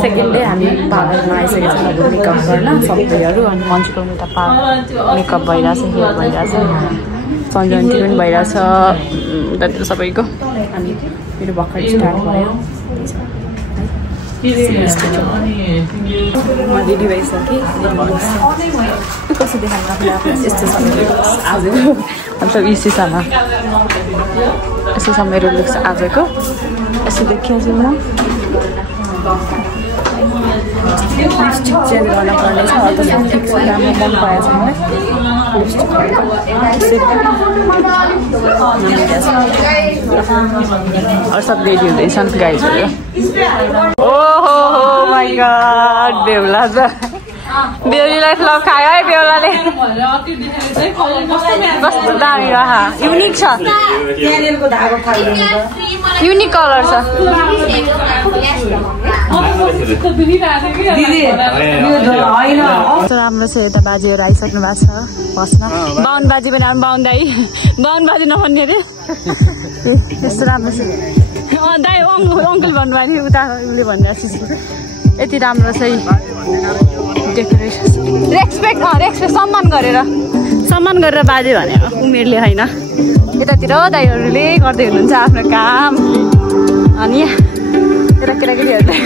Second day हामी पार्लरमा आइसकेको छौँ मेकअप गर्न सबैहरू अनि मान्छेको उता मेकअप भइरहेछ हेयर भइरहेछ सन्जन्ती पनि भइरहेछ उतातिर सबैको अनि मेरो भर्खर स्टार्ट भयो म रेडी भइसकेँ कस्तो देखाउनु यस्तो छ आजको मतलब इसीसँग यस्तो छ मेरो लुक्स आजको यस्तो देखिएको छु म लिपस्टिक चेन्ज गर्न पर्नेछ अथवा ठिक छ राम्रो मन परेछ मलाई अरू सब रेडी हुँदैछन् गाइजहरू ओहो माई गड बेहुला त बेहुलीलाई फ्लप खायो है बेहुलाले कस्तो दामी रहा युनिक छ युनिक कलर छ राम्रो छ यता बाजेहरू आइसक्नु भएको छ बस्न बाहुन बाजे पनि आउनु बाहुन दाई बाहुन बाजे नभन्ने अरे यस्तो राम्रो छ दाई अङ्कल भन्नुभयो नि उता उसले भनिरहेको छु यति राम्रो छ डेकोरेसन रेस्पेक्ट सम्मान गरेर बाजे भने उमेरले होइन यतातिर दाइहरूले गर्दै हुनुहुन्छ आफ्नो काम अनि यता केटाकेटीहरूले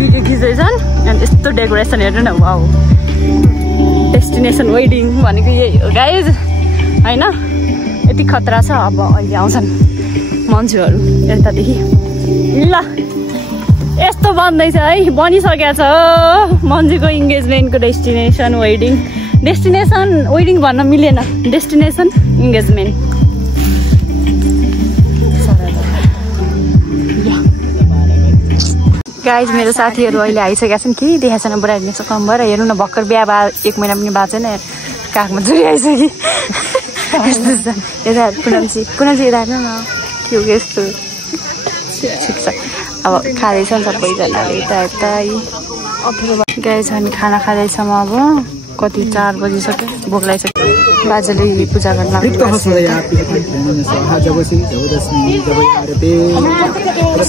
भिडियो खिच्दैछन् अनि यस्तो डेकोरेसन हेर्नु न वाउ डेस्टिनेसन वेडिङ भनेको यही हो गाइज होइन यति खतरा छ अब अहिले आउँछन् मान्छेहरू यतादेखि ल यस्तो बन्दैछ है बनिसकेको छ मान्छेको इङ्गेजमेन्टको डेस्टिनेसन वेडिङ भन्न मिलेन डेस्टिनेसन इङ्गेजमेन्ट गाइज मेरो साथीहरू अहिले आइसकेका छन् केही देखाएको छैन बुढा हेर्ने कम भएर हेर्नु न भर्खर बिहा भए 1 महिना पनि भएको छैन काखमा चुरी आइसक्यो यता पुनमजी यता हेर्नु न के हो यस्तो ठिक छ अब खाँदैछन् सबैजनाले यता गाइज हामी खाना खाँदैछौँ अब कति 4 बजिसक्यो भोक लागिसक्यो बाजेले पूजा गर्न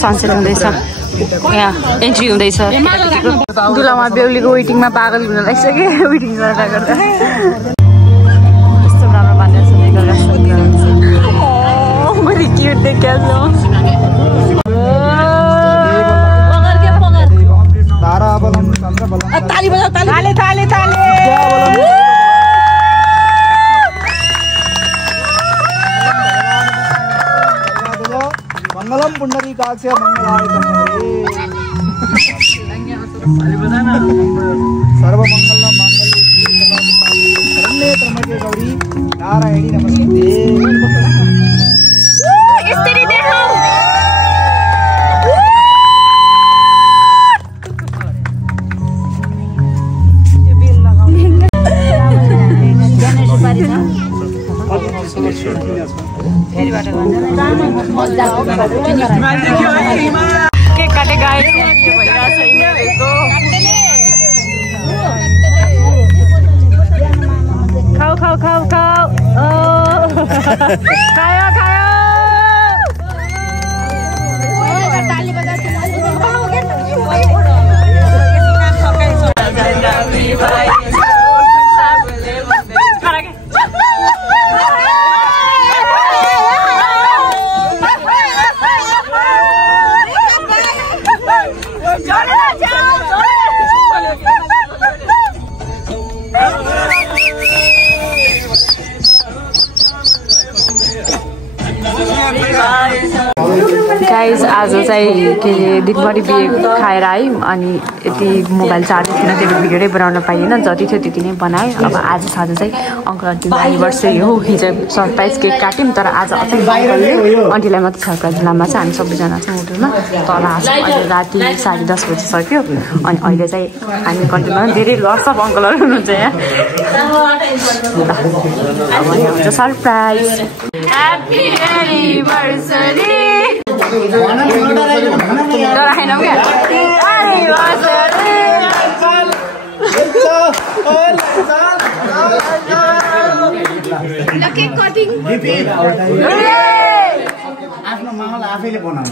सनसेट हुँदैछ यहाँ एन्ट्री हुँदैछ दुलामा बेहुलीको वेटिङमा पागल हुन लागिसक्यो वेटिङ गर्दा गर्दा यस्तो राम्रो मान्ने मैले क्युट देखेको ताली बजाऊ ताली ताली मंगलम पुंडरीकाक्ष मंगलाय सर्वमंगल मांगल्ये शरण्ये त्र्यंबके गौरी नारायणी नमस्ते यसरी देखाऊ केक काटे गाए खाऊ खायो गाइज आज चाहिँ के दिनभरि बिहे खाएर आयौँ अनि यति मोबाइल चार्ज थिएन त्यही भिडियो बनाउन पाइएन जति थियो त्यति नै बनाएँ अब आज साँझ चाहिँ अङ्कल आन्टीको एनिभर्सरी हो हिजो सरप्राइज केक काट्यौँ तर आज अचेल अङ्कलले आन्टीलाई मात्रै सरप्राइज लामा चाहिँ हामी सबैजना छौँ होटलमा तल आएको अहिले राति 10:30 बजिसक्यो अनि अहिले चाहिँ हामी कन्टिन्यू धेरै लट्स अफ अङ्कलहरू हुनुहुन्छ यहाँ अब यहाँ हुन्छ सरप्राइज ह्याप्पी एनिभर्सरी डराएनौँ क्या केक कटिङ माहौल आफैले बनाउनु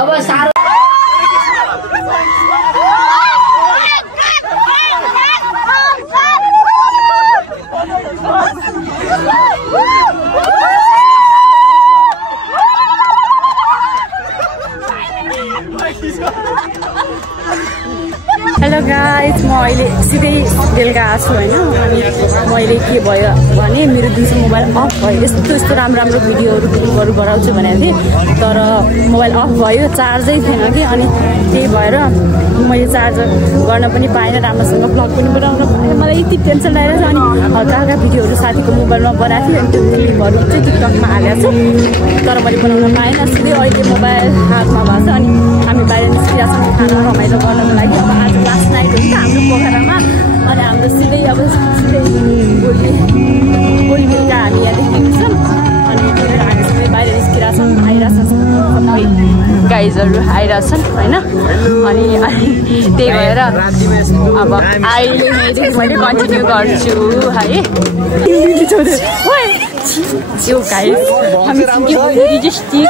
अब सारो हेलो गाइस, म अहिले सिधै बेलुका आएको छु होइन। अनि मैले के भयो भने मेरो दिउँसो मोबाइल अफ भयो। यस्तो राम्रो भिडियोहरू क्लिपहरू गराउँछु भनेको थिएँ, तर मोबाइल अफ भयो, चार्जै थिएन कि। अनि त्यही भएर मैले चार्ज गर्न पनि पाइनँ, राम्रोसँग भ्लग पनि बनाउन पाएन। मलाई यति टेन्सन लागेको छ। अनि हल्का भिडियोहरू साथीको मोबाइलमा बनाएको थिएँ, अनि त्यो क्लिपहरू चाहिँ टिकटकमा हालेको छु, तर मैले बनाउन पाइनँ। सिधै अहिले मोबाइल हातमा भएको छ। अनि हामी बाहिर निस्किरहेको छौँ खाना रमाइलो गर्नको लागि। अब आज लास्ट नाइट हुन्छ हाम्रो पोखरामा। अनि हाम्रो सिधै अब भोलि बेलुका हामी यहाँदेखि निस्छौँ। अनि हामी सबै बाहिर निस्किरहेछौँ, आइरहेछौँ, गाइजहरू आइरहेछन् होइन। अनि त्यही भएर अब अहिले मैले कन्टिन्यू गर्छु है। त्यो गाइस हामी जस्ती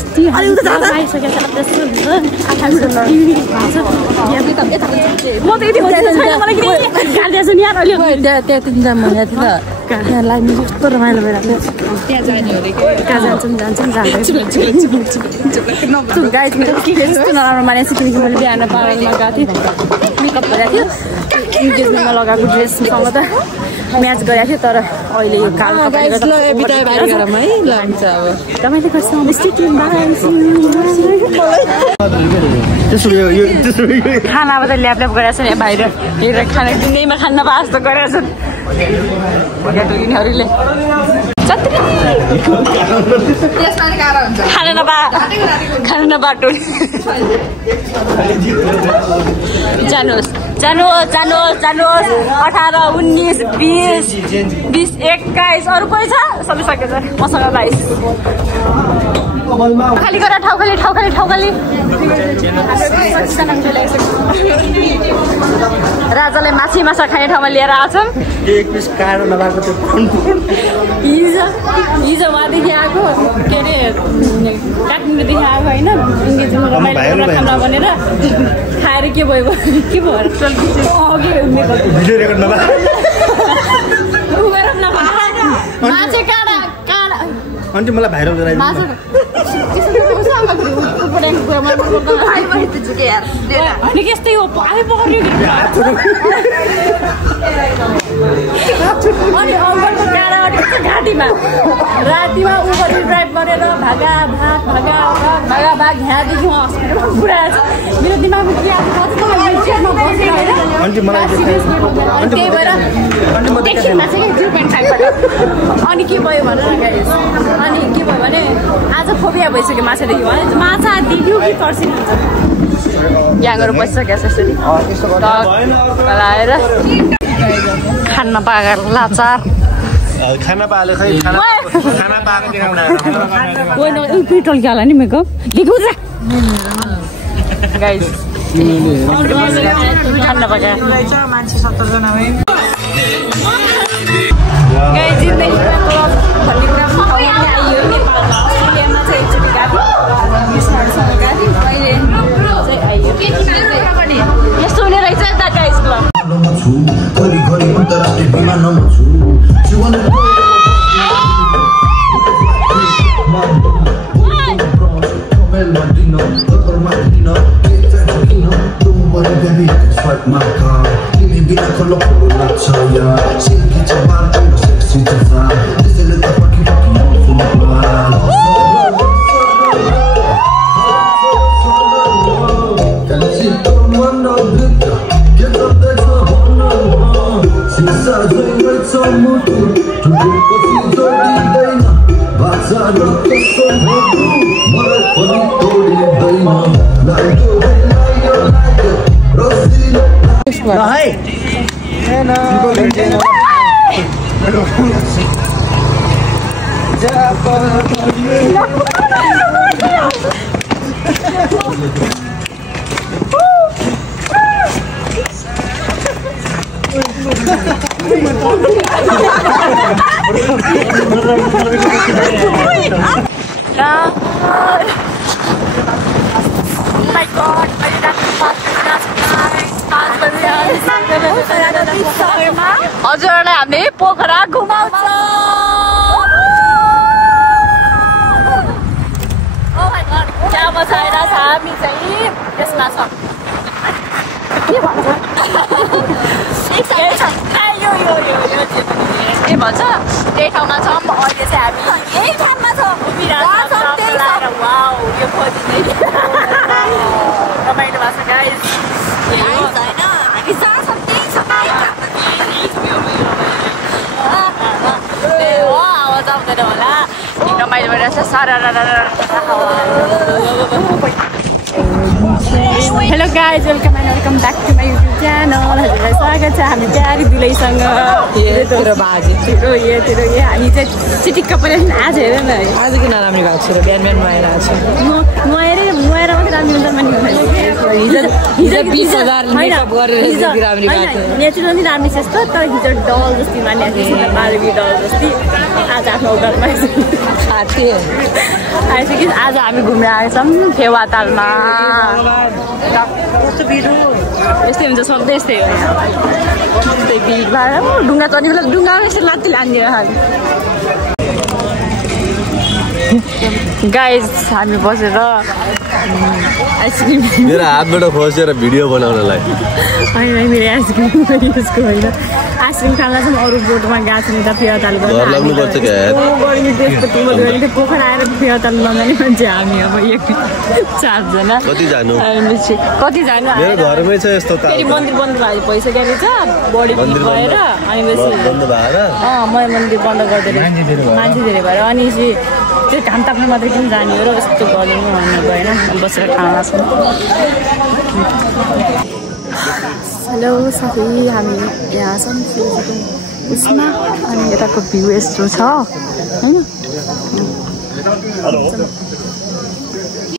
जस्ती म त यति त्यहाँ लाग्ने कस्तो रमाइलो भइरहेको थियो। त्यहाँ जाने हो कहाँ जान्छौँ गाइस। मेरो यस्तो नराम्रो मानेको छु किनकि मैले बिहान पार्लरमा गएको थिएँ, मेकअप गरेको थियो, इन्गेजमेन्टमा लगाएको ड्रेससँग त म्याच गरेको थियो। तर अहिले यो कालो तपाईँले खाना अब त ल्याप गरेको छ यहाँ बाहिर हेरेर खाना दिनैमा खान नपाए जस्तो गरेको छन् यिनीहरूले। खाना नबाटो जानुहोस् 18, 19, 20, 21 अरू कोही छ? सबै सकेछ मसँग 22। खाली गर ठाउँ खाली राजालाई माछा खाने ठाउँमा लिएर आउँछौँ। हिजो उहाँदेखि आएको के अरे काठमाडौँदेखि आएको होइन, इङ्गेजमेन्ट रमाइलो खाना भनेर खाएर के भयो अनि मलाई भाइरल गराइदिनु अनि यस्तै हो आफै पक्रियो। अनि अङ्कलको काँडा घाँटीमा रातिमा उबर ड्राइभ गरेर भागा भाग यहाँदेखि हस्पिटलमा पुऱ्याएछ। मेरो दिमागमा के आएको त्यही भएर एकछिनमा चाहिँ 0.5 अनि के भयो भनेर गाइस। अनि के भयो भने आज फोबिया भइसक्यो माछादेखि भने माछा देख्यो कि तर्सिनुहुन्छ। यहाँ गएर बसिसक्यो यसरी लाएर खाना पाकेर लाचार खाना पाले खै खाना पाएको पेट्रोल क्या होला नि मेकअप गाइस खाना पाकेर मान्छे 70 जना भयो। गाइस जिन्दगीमा भन्ने कुरा आइयो नेपालमा अस्ट्रेलियामा चाहिँ एकचोटि गएको मिसहरूसँग गएको अहिले चाहिँ आइयो। यस्तो हुने रहेछ त गाइस। My God, हजुरहरूलाई हामीले पोखरा घुमाउँछ। त्यहाँ बसाएर हामी चाहिँ यसमा छ के भन्छ के भन्छ त्यही ठाउँमा छौँ अहिले चाहिँ हामी यही ठाउँमा छौँ उभिरहेको वाउ यो खोज्दै रमाइलो भएको छ गाइस आवाज आउँदैन होला रमाइलो भइरहेछ सारा hello guys welcome and welcome back to my YouTube channel हजुरलाई स्वागत छ हामी प्यारी दुलैसँग हामी चाहिँ चिटिक्क पऱ्यो आज हेर न आज किन राम्रो भएको छ बिहान बिहान नुहाएर आएको नुहाएर मात्रै राम्रो हुन्छ मान्छे नेचुरली राम्रो छ जस्तो तर हिजो डल जस्तै माने बार्बी डल जस्तै आज आफ्नो घरमा आइसक्यो आज हामी घुमेर आएछौँ फेवातालमा यस्तै हुन्छ सधैँ यस्तै हो यहाँ यस्तै भिडभाड ढुङ्गा चढ्ने बेला ढुङ्गा यस्तो लात्ती लान्ने गाइज हामी बसेर आइसक्रिम मेरो हातबाट खसेर भिडियो बनाउनलाई होइन मेरो आइसक्रिम यसको होइन आइसक्रिम खान चाहिँ अरू बोटमा गएको छ नि त फेवाताल पोखरा आएर फेवाताल नजाने मान्छे हामी अब एक 4जना कति जानु मेरो घरमै छ यस्तो फेरि मन्दिर बन्द भइसकेको रहेछ बडी भएर अनि मन्दिर बन्द गरिदिएर मान्छे धेरै भएर अनि त्यो घाम ताप्नु मात्रै किन जाने हो र यस्तो गरिदिनु भन्नु भएन बसेर खाना छ। हेलो साथी हामी यहाँ छौँ उसमा अनि यताको भ्यू यस्तो छ होइन